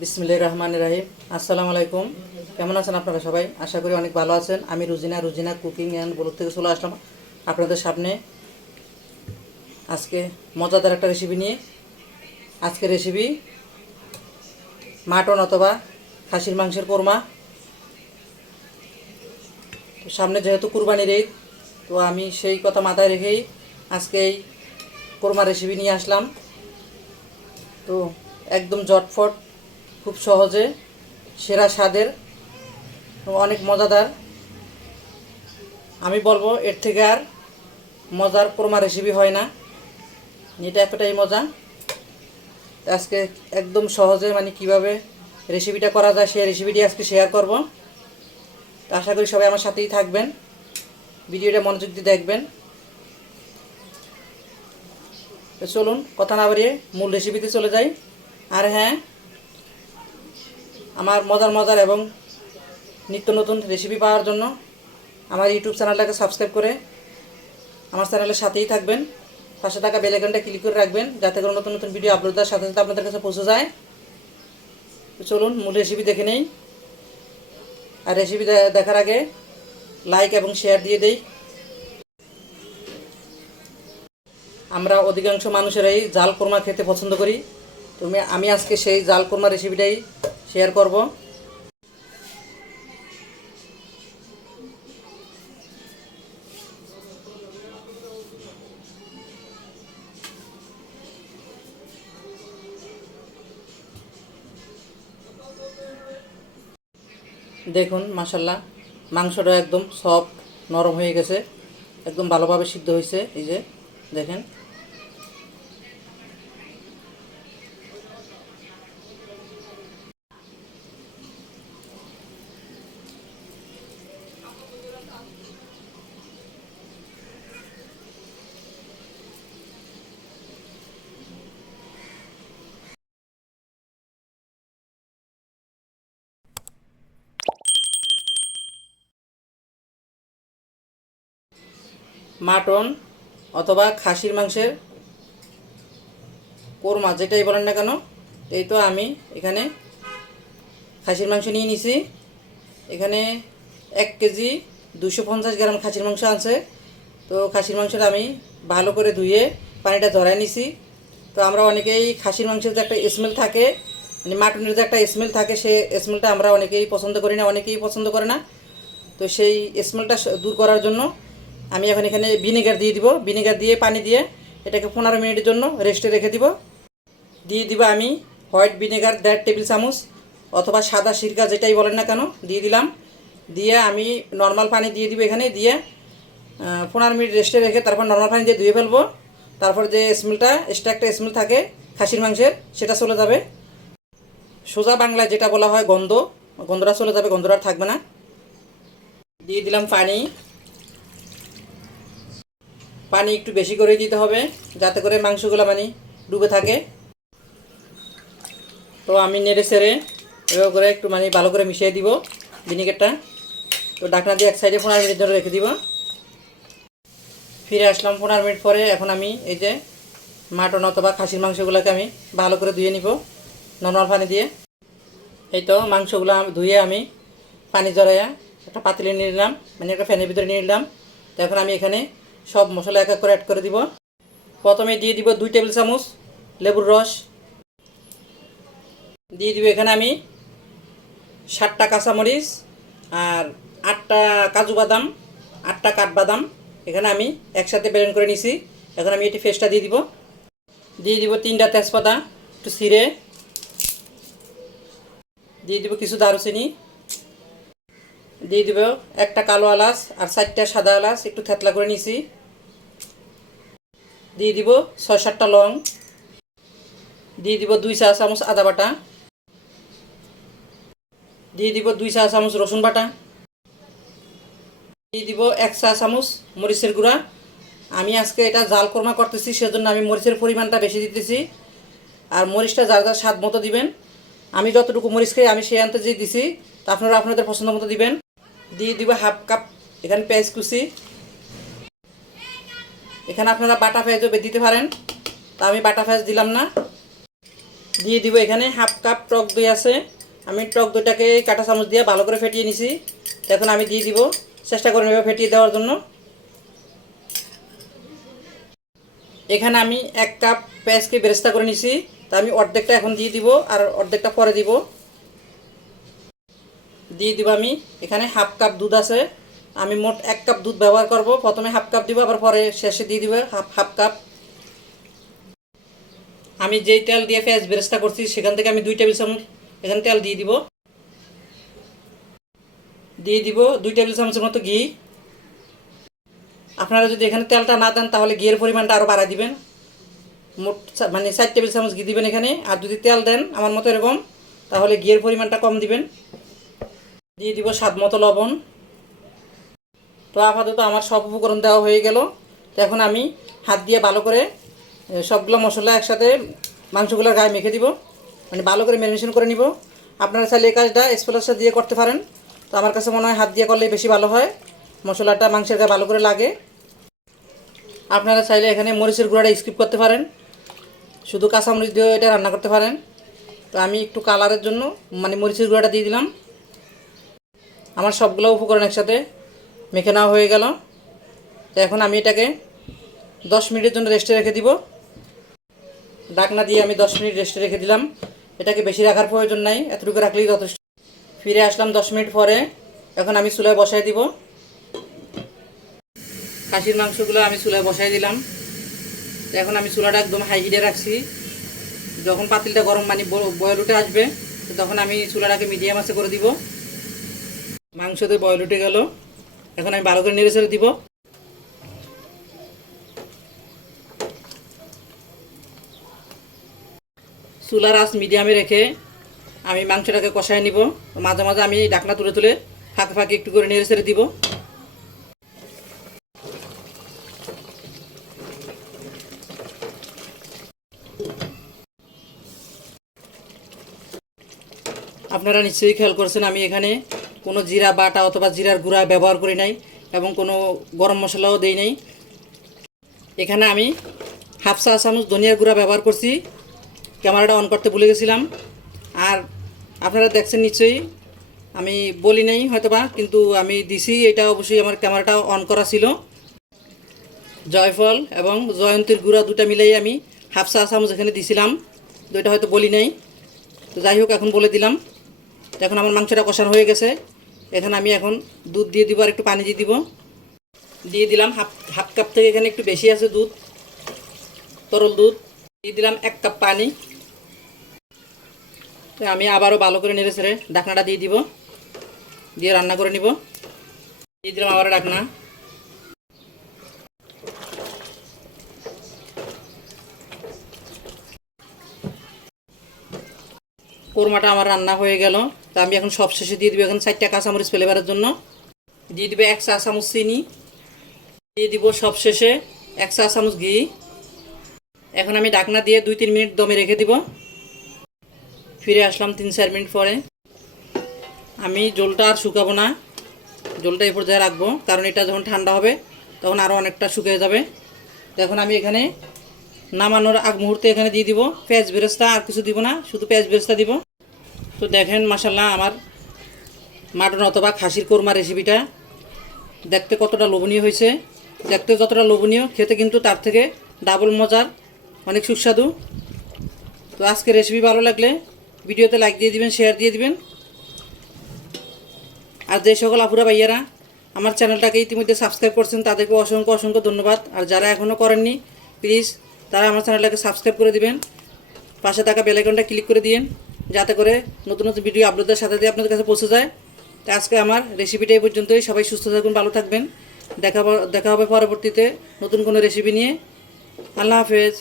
বিসমিল্লাহির রহমান রাহিম। আসসালামু আলাইকুম। কেমন আছেন আপনারা সবাই? আশা করি অনেক ভালো আছেন। আমি Rujina Rujina cooking and blog থেকে চলে আসলাম আপনাদের সামনে। আজকে মজাদার একটা রেসিপি নিয়ে। আজকে রেসিপি মাটন অথবা খাসির মাংসের কোরমা। সামনে যেহেতু কুরবানির ঈদ, তো আমি সেই কথা মাথায় রেখেই আজকে এই কোরমা রেসিপি নিয়ে আসলাম। তো একদম জটফট খুব সহজে, সেরা স্বাদের অনেক মজাদার। আমি বলব, এর থেকে আর মজার কোরমা রেসিপি হয় না। এটা এতটাই মজা। আজকে একদম সহজে মানে কীভাবে রেসিপিটা করা যায়, সেই রেসিপিটি আজকে শেয়ার করব। আশা করি সবাই আমার সাথেই থাকবেন। ভিডিওটা মনোযোগ দিয়ে দেখবেন। চলুন, কথা না বাড়িয়ে মূল রেসিপিতে চলে যাই। আর হ্যাঁ আমার মজার মজার এবং নিত্য নতুন রেসিপি পাওয়ার জন্য আমার ইউটিউব চ্যানেলটাকে সাবস্ক্রাইব করে আমার চ্যানেলের সাথেই থাকবেন। পাশে থাকা বেলাইকনটা ক্লিক করে রাখবেন যাতে করে নতুন নতুন ভিডিও আপলোড দেওয়ার সাথে সাথে আপনাদের কাছে পৌঁছে যায়। চলুন মূল রেসিপি দেখে নেই। আর রেসিপি দেখার আগে লাইক এবং শেয়ার দিয়ে দেই। আমরা অধিকাংশ মানুষেরাই জাল কোরমা খেতে পছন্দ করি। তুমি আমি আজকে সেই জাল কোরমা রেসিপিটাই শেয়ার করব। দেখুন মাসাল্লাহ মাংসটা একদম সফট নরম হয়ে গেছে, একদম ভালোভাবে সিদ্ধ হয়েছে, এই যে, দেখেন। মাটন অথবা খাসির মাংসের কোরমা, যেটাই বলেন না কেন, এই তো আমি এখানে খাসির মাংস নিয়ে নিছি। এখানে এক কেজি দুশো পঞ্চাশ গ্রাম খাসির মাংস আছে। তো খাসির মাংসটা আমি ভালো করে ধুয়ে পানিটা ধরায় নিছি। তো আমরা অনেকেই খাসির মাংসের যে একটা স্মেল থাকে মানে মাটনের যে একটা স্মেল থাকে, সে স্মেলটা আমরা অনেকেই পছন্দ করি না, অনেকেই পছন্দ করে না। তো সেই স্মেলটা দূর করার জন্য আমি এখন এখানে ভিনেগার দিয়ে দিব। ভিনেগার দিয়ে পানি দিয়ে এটাকে পনেরো মিনিটের জন্য রেস্টে রেখে দিব। দিয়ে দিব আমি হোয়াইট ভিনেগার দেড় টেবিল চামচ অথবা সাদা সিরকা যেটাই বলেন না কেন, দিয়ে দিলাম। দিয়ে আমি নর্মাল পানি দিয়ে দিব এখানে। দিয়ে পনেরো মিনিট রেস্টে রেখে তারপর নর্মাল পানি দিয়ে ধুয়ে ফেলব। তারপর যে স্মেলটা এক্সট্রা একটা স্মেল থাকে খাসির মাংসের, সেটা চলে যাবে। সোজা বাংলায় যেটা বলা হয় গন্ধ, গন্ধটা চলে যাবে, গন্ধটা থাকবে না। দিয়ে দিলাম পানি। পানি একটু বেশি করে দিতে হবে, যাতে করে মাংসগুলো মানে ডুবে থাকে। তো আমি নেড়ে সেড়ে এভাবে করে একটু মানে ভালো করে মিশিয়ে দিব ভিনিগারটা। তো ডাকনা দিয়ে এক সাইডে পনেরো মিনিট ধরে রেখে দিব। ফিরে আসলাম পনেরো মিনিট পরে, এখন আমি এই যে মাটন অথবা খাসির মাংসগুলোকে আমি ভালো করে ধুয়ে নিব নর্মাল পানি দিয়ে। এই তো মাংসগুলো ধুয়ে আমি পানি জড়াইয়া একটা পাতিলে নিয়ে নিলাম মানে একটা ফ্যানের ভিতরে নিয়ে নিলাম। তো এখন আমি এখানে সব মশলা এক এক করে অ্যাড করে দিব। প্রথমে দিয়ে দিব দুই টেবিল চামচ লেবুর রস। দিয়ে দিব এখানে আমি ষাটটা কাঁচামরিচ আর আটটা কাজু বাদাম, আটটা কাঠবাদাম। এখানে আমি একসাথে ব্লেন্ড করে নিছি। এখন আমি এটি ফেসটা দিয়ে দিব। দিয়ে দিব তিনটা তেজপাতা, একটু সিরে দিয়ে দিব কিছু দারুচিনি। দিয়ে দিব একটা কালো এলাচ আর চারটা সাদা এলাচ, একটু থেতলা করে নিছি। দিয়ে দিব ছয় সাতটা লং। দিয়ে দিব দুই চা চামচ আদা বাটা। দিয়ে দিব দুই চা চামচ রসুন বাটা। দিয়ে দিব এক চা চামচ মরিচের গুঁড়া। আমি আজকে এটা জাল কর্মা করতেছি, সেজন্য আমি মরিচের পরিমাণটা বেশি দিতেছি। আর মরিচটা যার যার স্বাদ মতো দিবেন। আমি যতটুকু মরিচ খাই, আমি সেই আনতে যে দিছি। তা আপনারা আপনাদের পছন্দ মতো দিবেন। দিয়ে দিব হাফ কাপ এখানে পেঁয়াজ কুচি। এখানে আপনারা বাটা পেঁয়াজও দিতে পারেন। তা আমি বাটা পেঁয়াজ দিলাম না। দিয়ে দিব এখানে হাফ কাপ টক দই আছে। আমি টক দইটাকে কাঁটা চামচ দিয়ে ভালো করে ফেটিয়ে নিছি। এখন আমি দিয়ে দিব। চেষ্টা করে নেবে ফেটিয়ে দেওয়ার জন্য। এখানে আমি এক কাপ পেঁয়াজকে বেরেস্তা করে নিছি। তা আমি অর্ধেকটা এখন দিয়ে দিব আর অর্ধেকটা পরে দিব। দিয়ে দিব আমি এখানে হাফ কাপ দুধ আছে। আমি মোট এক কাপ দুধ ব্যবহার করব। প্রথমে হাফ কাপ দিব, আবার পরে শেষে দিয়ে দিব হাফ হাফ কাপ। আমি যেই তেল দিয়ে পেঁয়াজ বেরেস্তা করছি, সেখান থেকে আমি দুই টেবিল চামচ, এখানে তেল দিয়ে দিব। দিয়ে দিব দুই টেবিল চামচের মতো ঘি। আপনারা যদি এখানে তেলটা না দেন, তাহলে ঘিয়ের পরিমাণটা আরও বাড়ায় দিবেন। মোট মানে চার টেবিল চামচ ঘি দিবেন এখানে। আর যদি তেল দেন, আমার মতো এরকম, তাহলে ঘিয়ের পরিমাণটা কম দিবেন। দিয়ে দিব স্বাদ মতো লবণ। তো আপাতত আমার সব উপকরণ দেওয়া হয়ে গেল। তো এখন আমি হাত দিয়ে ভালো করে সবগুলো মশলা একসাথে মাংসগুলোর গায়ে মেখে দিব। মানে ভালো করে ম্যারিনেশন করে নিব। আপনারা চাইলে এই কাজটা স্পেলাসটা দিয়ে করতে পারেন। তো আমার কাছে মনে হয় হাত দিয়ে করলে বেশি ভালো হয়। মশলাটা মাংসের গায়ে ভালো করে লাগে। আপনারা চাইলে এখানে মরিচের গুঁড়াটা স্কিপ করতে পারেন। শুধু কাঁচামরিচ দিয়েও এটা রান্না করতে পারেন। তো আমি একটু কালারের জন্য মানে মরিচের গুঁড়াটা দিয়ে দিলাম। আমার সবগুলো উপকরণ একসাথে মেখে নেওয়া হয়ে গেল। তো এখন আমি এটাকে দশ মিনিটের জন্য রেস্টে রেখে দিব। ডাকনা দিয়ে আমি দশ মিনিট রেস্টে রেখে দিলাম। এটাকে বেশি রাখার প্রয়োজন নাই, এতটুকু রাখলেই যথেষ্ট। ফিরে আসলাম দশ মিনিট পরে। এখন আমি চুলায় বসাই দিব। খাসির মাংসগুলো আমি চুলায় বসাই দিলাম। এখন আমি চুলাটা একদম হাই হিটে রাখছি। যখন পাতিলটা গরম মানে বয়েল উঠে আসবে তখন আমি চুলাটাকে মিডিয়াম আছে করে দিব। মাংসতে বয়েল উঠে গেল। এখন আমি ভালো করে নেড়ে ছেড়ে দিব। চুলার আঁচ মিডিয়ামে রেখে আমি মাংসটাকে কষায় নিব। মাঝে মাঝে আমি ডাকনা তুলে তুলে ফাঁকে ফাঁকে একটু করে নেড়ে ছেড়ে দিব। আপনারা নিশ্চয়ই খেয়াল করছেন আমি এখানে কোনো জিরা বাটা অথবা জিরার গুঁড়া ব্যবহার করি নাই এবং কোনো গরম মশলাও দেই নাই। এখানে আমি হাফ চা চামচ ধনিয়ার গুঁড়া ব্যবহার করছি। ক্যামেরাটা অন করতে ভুলে গেছিলাম। আর আপনারা দেখছেন নিশ্চয়ই, আমি বলি নাই হয়তোবা, কিন্তু আমি দিছি, এটা অবশ্যই আমার ক্যামেরাটা অন করা ছিল। জয়ফল এবং জয়ন্তীর গুঁড়া দুটা মিলাই আমি হাফ চা চামচ এখানে দিছিলাম দুইটা হয়তো বলি নাই। তো যাই হোক, এখন বলে দিলাম। তো এখন আমার মাংসটা কষানো হয়ে গেছে। এখানে আমি এখন দুধ দিয়ে দিব আর একটু পানি দিয়ে দিব। দিয়ে দিলাম হাফ হাফ কাপ থেকে এখানে একটু বেশি আছে দুধ, তরল দুধ। দিয়ে দিলাম এক কাপ পানি। তো আমি আবারও ভালো করে নেড়ে সেরে ঢাকনাটা দিয়ে দিব, দিয়ে রান্না করে নিব। দিয়ে দিলাম আবার ঢাকনা। কোরমাটা আমার রান্না হয়ে গেল। তা আমি এখন সব শেষে দিয়ে দিব এখন চারটা কাঁচামরিচ ফ্লেভারের জন্য। দিয়ে দিবে এক চা চামচ চিনি। দিয়ে দিব সব শেষে এক চা চামচ ঘি। এখন আমি ডাকনা দিয়ে দুই তিন মিনিট দমে রেখে দিব। ফিরে আসলাম তিন চার মিনিট পরে। আমি জলটা আর শুকাবো না। জলটা এই পর্যায়ে রাখব, কারণ এটা যখন ঠান্ডা হবে, তখন আরও অনেকটা শুকিয়ে যাবে। এখন আমি এখানে নামানোর আগ মুহূর্তে এখানে দিয়ে দিব। পেঁয়াজ বেরেস্তা আর কিছু দিব না, শুধু পেঁয়াজ বেরেস্তা দিব। তো দেখেন মাসাল্লাহ আমার মাটন অথবা খাসির কোরমা রেসিপিটা দেখতে কতটা লোভনীয় হয়েছে। দেখতে যতটা লোভনীয়, খেতে কিন্তু তার থেকে ডাবল মজার, অনেক সুস্বাদু। তো আজকে রেসিপি ভালো লাগলে ভিডিওতে লাইক দিয়ে দিবেন শেয়ার দিয়ে দিবেন। আর যে সকল আপুরা, ভাইয়ারা আমার চ্যানেলটাকে ইতিমধ্যে সাবস্ক্রাইব করছেন, তাদেরকে অসংখ্য অসংখ্য ধন্যবাদ। আর যারা এখনও করেননি প্লিজ তারা আমার চ্যানেলটাকে সাবস্ক্রাইব করে দিবেন। পাশে থাকা বেলাইকনটা ক্লিক করে দিন যাতে করে নতুন নতুন ভিডিও আপলোডের সাথে দিয়ে আপনাদের কাছে পৌঁছে যায়। তো আজকে আমার রেসিপিটা এই পর্যন্তই। সবাই সুস্থ থাকুন, ভালো থাকবেন। দেখা দেখা হবে পরবর্তীতে নতুন কোনো রেসিপি নিয়ে। আল্লাহ হাফেজ।